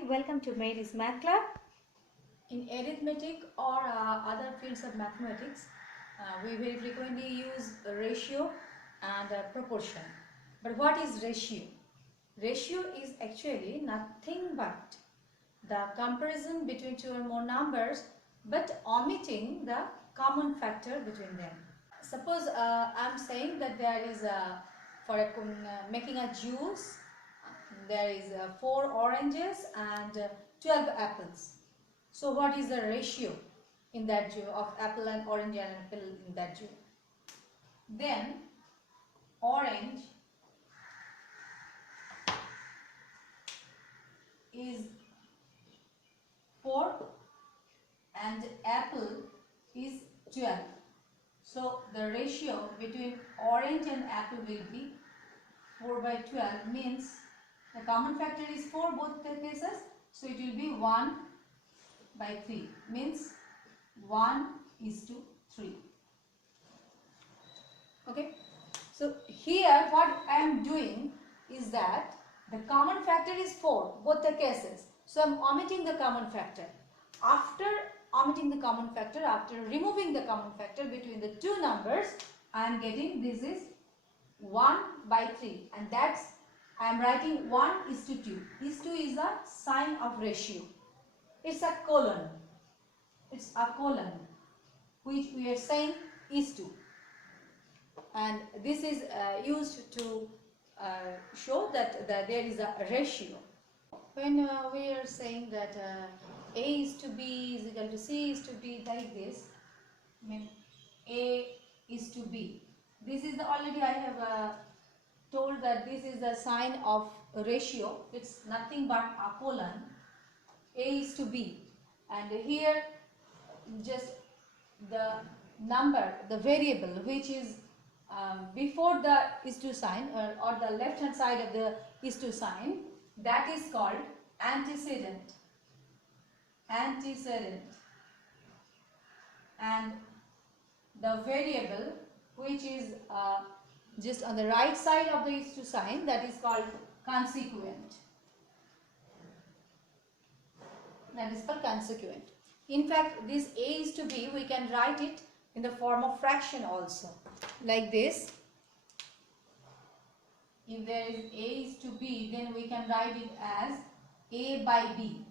Hi, welcome to Mary's Math Club. In arithmetic or other fields of mathematics, we very frequently use ratio and proportion. But what is ratio? Ratio is actually nothing but the comparison between two or more numbers, but omitting the common factor between them. Suppose I'm saying that there is making a juice, there is 4 oranges and 12 apples. So what is the ratio in that juice of apple and orange and apple in that juice? Then orange is 4 and apple is 12. So the ratio between orange and apple will be 4 by 12, means the common factor is 4 both the cases. So it will be 1 by 3, means 1:3. Okay. So here what I am doing is that the common factor is 4 both the cases. So I am omitting the common factor. After omitting the common factor, after removing the common factor between the two numbers, I am getting this is 1 by 3, and that's I am writing 1:2. Is 2 is a sign of ratio. It's a colon. It's a colon which we are saying is 2. And this is used to show that there is a ratio. When we are saying that A is to B is equal to C is to B, like this, I mean A is to B. This is already I have told that this is the sign of ratio. It's nothing but a colon. A is to B, and here just the number, the variable which is before the is to sign or the left hand side of the is to sign, that is called antecedent. Antecedent. And the variable which is just on the right side of the is to sign, that is called consequent. That is called consequent. In fact, this A is to B, we can write it in the form of fraction also, like this. If there is A is to B, then we can write it as A by B.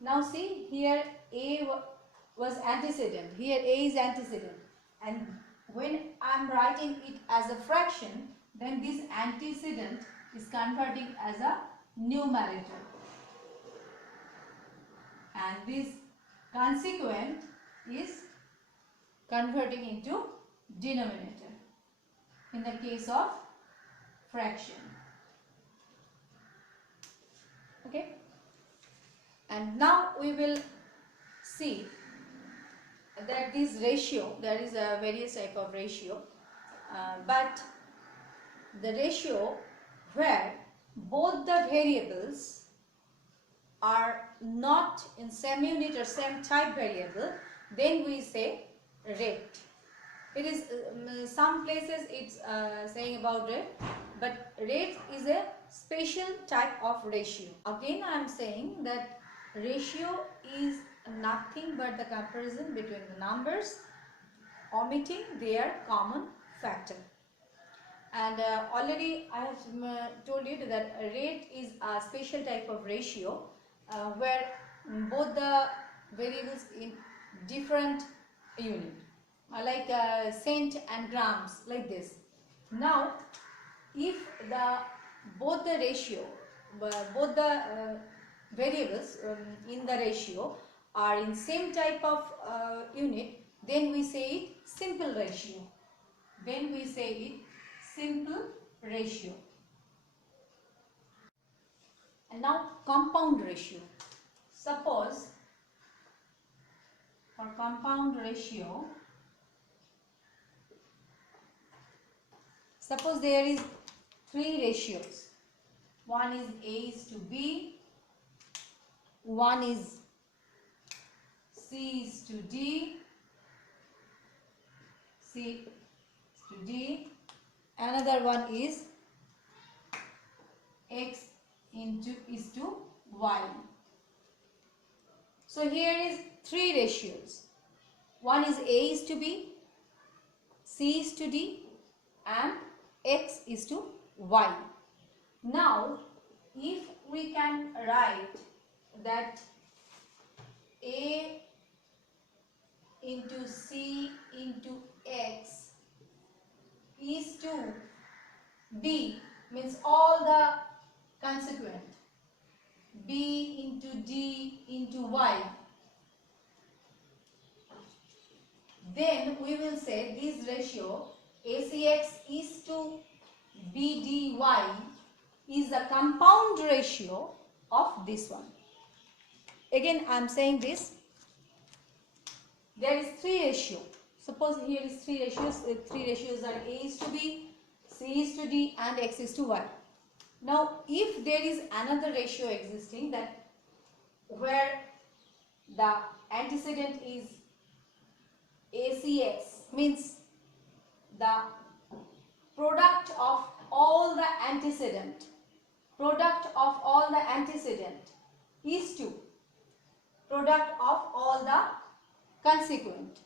Now see, here A was antecedent, here A is antecedent, and when I am writing it as a fraction, then this antecedent is converting as a numerator, and this consequent is converting into denominator in the case of fraction. Okay, and now we will see that this ratio, there is a various type of ratio, but the ratio where both the variables are not in same unit or same type variable, then we say rate. It is some places it's saying about rate, but rate is a special type of ratio. Again I am saying that ratio is nothing but the comparison between the numbers, omitting their common factor. And already I have told you that rate is a special type of ratio where both the variables in different unit, like cent and grams, like this. Now if both the ratio, both the variables in the ratio are in same type of unit, then we say it simple ratio. Then we say it simple ratio. And now compound ratio. Suppose for compound ratio, suppose there is 3 ratios. One is A is to B, one is C is to D, C is to D, another one is X is to Y. So here is three ratios. One is A is to B, C is to D, and X is to Y. Now, if we can write that A into C into X is to B, means all the consequent, B into D into Y, then we will say this ratio ACX is to BDY is the compound ratio of this one. Again, I am saying this. There is three ratio. Suppose here is three ratios. Three ratios are A is to B, C is to D, and X is to Y. Now, if there is another ratio existing that where the antecedent is ACX, means the product of all the antecedent is to product of all the consequent,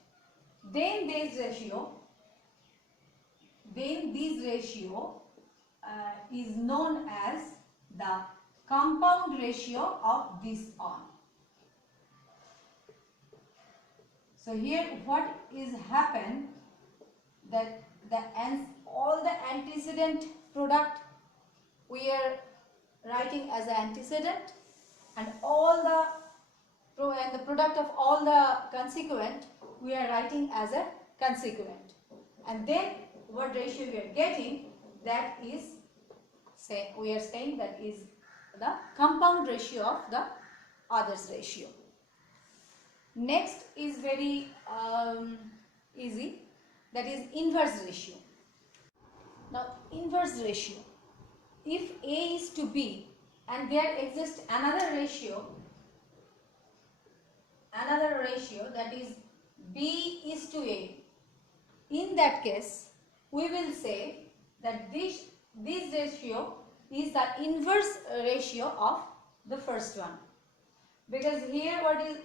then this ratio is known as the compound ratio of this on. So here what is happened, that all the antecedent product we are writing as an antecedent, and the product of all the consequent we are writing as a consequent, and then what ratio we are getting, that is, we are saying that is the compound ratio of the others ratio. Next is very easy, that is inverse ratio. Now, inverse ratio, if A is to B and there exists another ratio that is B is to A, in that case we will say that this ratio is the inverse ratio of the first one, because here what is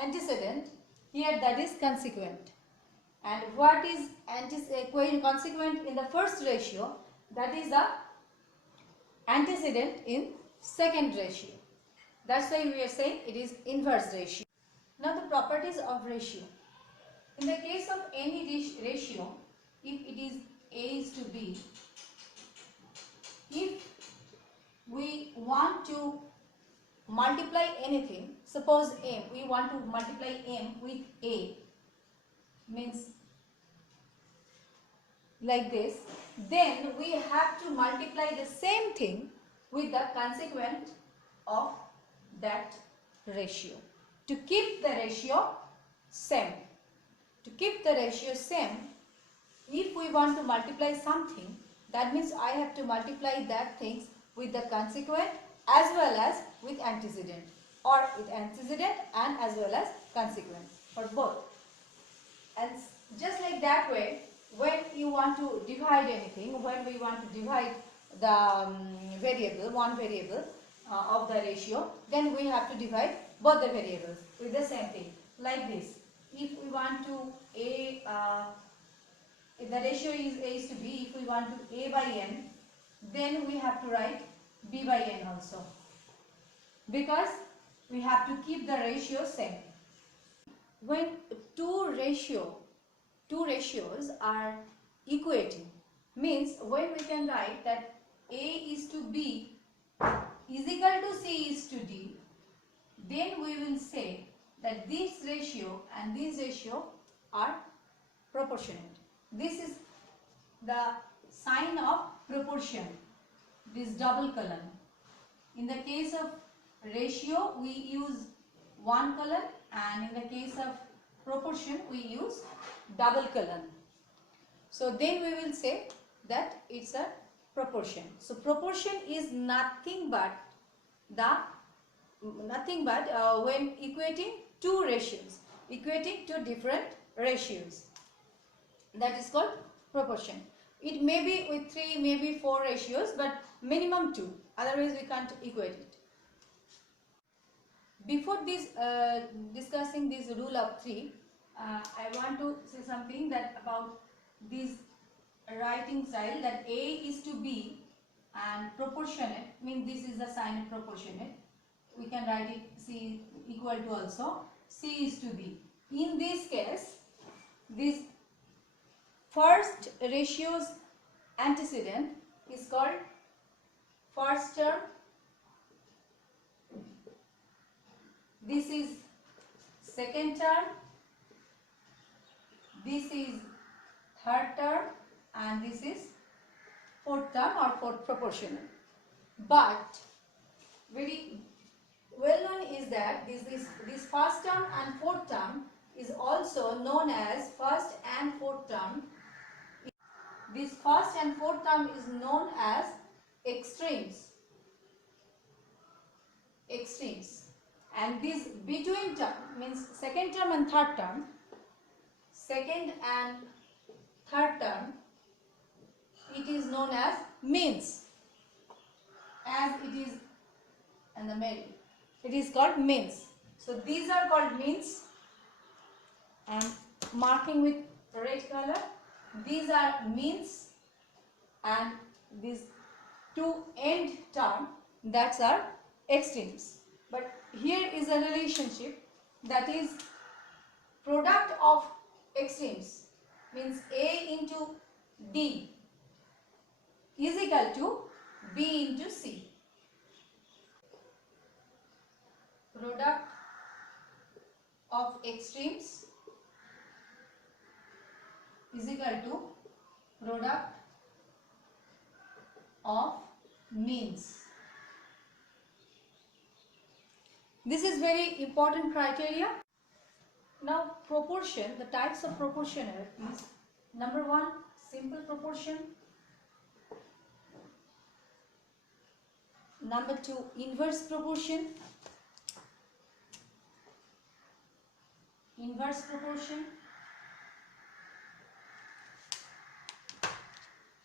antecedent, here that is consequent, and what is consequent in the first ratio, that is the antecedent in second ratio. That's why we are saying it is inverse ratio. Now the properties of ratio. In the case of any ratio, if it is A is to B, if we want to multiply anything, suppose M, we want to multiply M with A, means like this, then we have to multiply the same thing with the consequent of that ratio to keep the ratio same. To keep the ratio same, if we want to multiply something, that means I have to multiply that things with the consequent as well as with antecedent, or with antecedent and as well as consequent, for both. And just like that way, when you want to divide anything, when we want to divide the variable, one variable of the ratio, then we have to divide both the variables with the same thing, like this. If we want to if the ratio is A is to B, if we want to A by N, then we have to write B by N also, because we have to keep the ratio same. When two ratios are equating, means when we can write that A is to B is equal to C is to D, then we will say that this ratio and this ratio are proportionate. This is the sign of proportion, this double colon. In the case of ratio we use one colon, and in the case of proportion we use double colon. So then we will say that it's a proportion. So proportion is nothing but when equating two ratios, equating two different ratios, that is called proportion. It may be with 3, maybe 4 ratios, but minimum 2, otherwise we can't equate it. before this discussing this rule of 3, I want to say something that about this writing style, that A is to B and proportionate, means this is the sign of proportionate. We can write it C equal to also C is to B. In this case, this first ratio's antecedent is called first term. This is second term. This is third term, and this is fourth term or fourth proportional. But very well known is that this first term and fourth term is also known as first and fourth term. This first and fourth term is known as extremes. Extremes. And this between term means second term and third term. Second and third term, it is known as means, as it is in the middle. It is called means. So these are called means. I am marking with red color. These are means, and these two end term, that's are extremes. But here is a relationship, that is product of extremes, means A into D is equal to B into C. Product of extremes is equal to product of means. This is very important criteria. Now proportion, the types of proportional is number 1, simple proportion. Number 2, inverse proportion. Inverse proportion.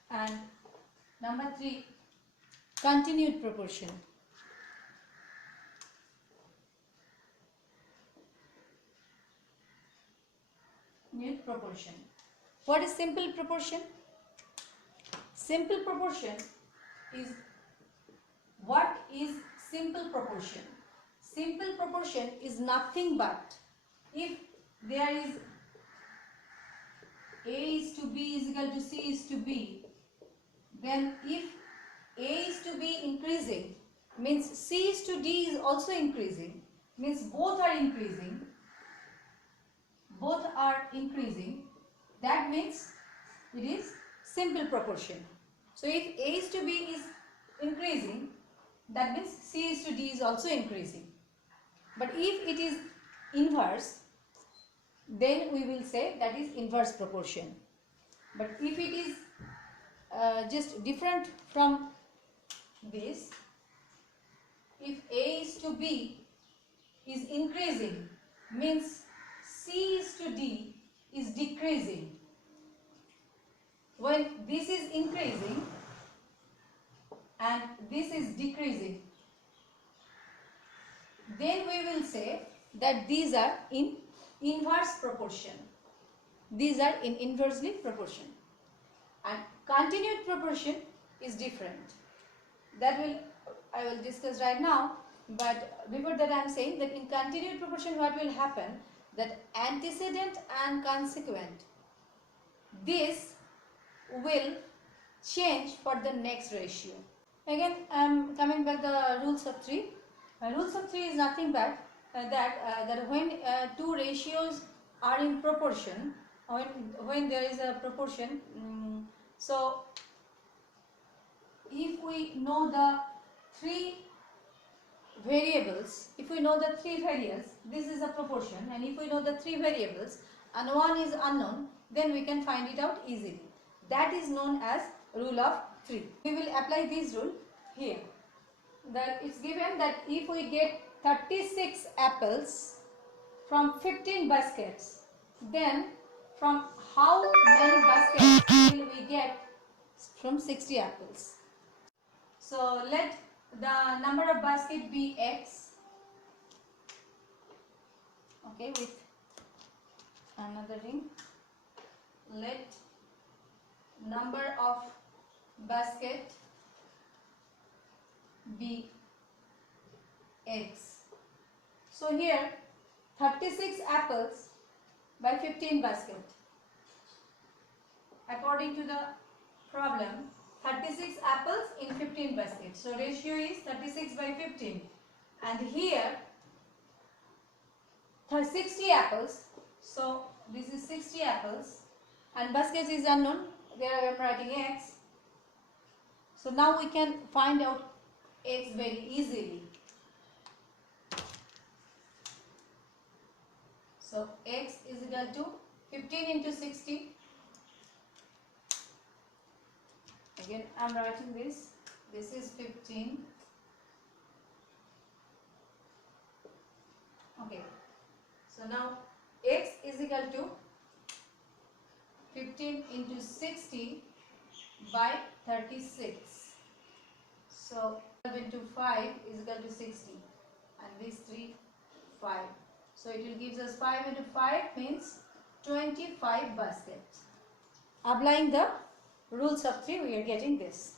And number 3, continued proportion. Continued proportion. What is simple proportion? Simple proportion is, what is simple proportion? Simple proportion is nothing but, if there is A is to B is equal to C is to B, then if A is to B increasing, means C is to D is also increasing, means both are increasing, that means it is simple proportion. So if A is to B is increasing, that means C is to D is also increasing. But if it is inverse, then we will say that is inverse proportion. But if it is just different from this, if A is to B is increasing, means C is to D is decreasing. When this is increasing and this is decreasing, then we will say that these are in inverse proportion. These are in inversely proportion. And continued proportion is different. That I will discuss right now. But before that, I am saying that in continued proportion, what will happen, that antecedent and consequent, this will change for the next ratio. Again, I am coming back the rules of 3. Rules of 3 is nothing but that when two ratios are in proportion, when there is a proportion, so if we know the 3 variables, if we know the 3 variables, this is a proportion, and if we know the 3 variables and one is unknown, then we can find it out easily. That is known as rule of 3. We will apply this rule here. That it's given that if we get 36 apples from 15 baskets, then from how many baskets will we get from 60 apples? So let the number of basket be x, okay, with another ring. Let number of basket be x. So here 36 apples by 15 basket. According to the problem, 36 apples in 15 baskets. So ratio is 36 by 15. And here 60 apples. So this is 60 apples. And baskets is unknown. There I am writing x. So now we can find out x very easily. So x is equal to 15 into 60. Again I am writing this. This is 15. Okay. So now x is equal to 15 into 60 by 36. So 12 into 5 is equal to 60. And these 3, 5. So it will gives us 5 into 5 means 25 baskets. Applying the rules of 3, we are getting this.